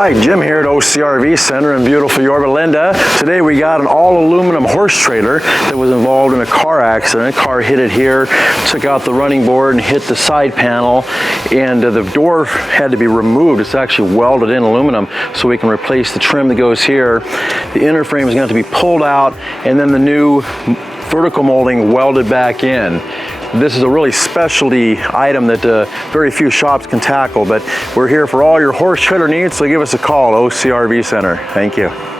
Hi, Jim here at OCRV Center in beautiful Yorba Linda. Today we got an all-aluminum horse trailer that was involved in a car accident. A car hit it here, took out the running board and hit the side panel, and the door had to be removed. It's actually welded in aluminum so we can replace the trim that goes here. The inner frame is going to have to be pulled out and then the new vertical molding welded back in. This is a really specialty item that very few shops can tackle, but we're here for all your horse trailer needs, so give us a call, OCRV Center. Thank you.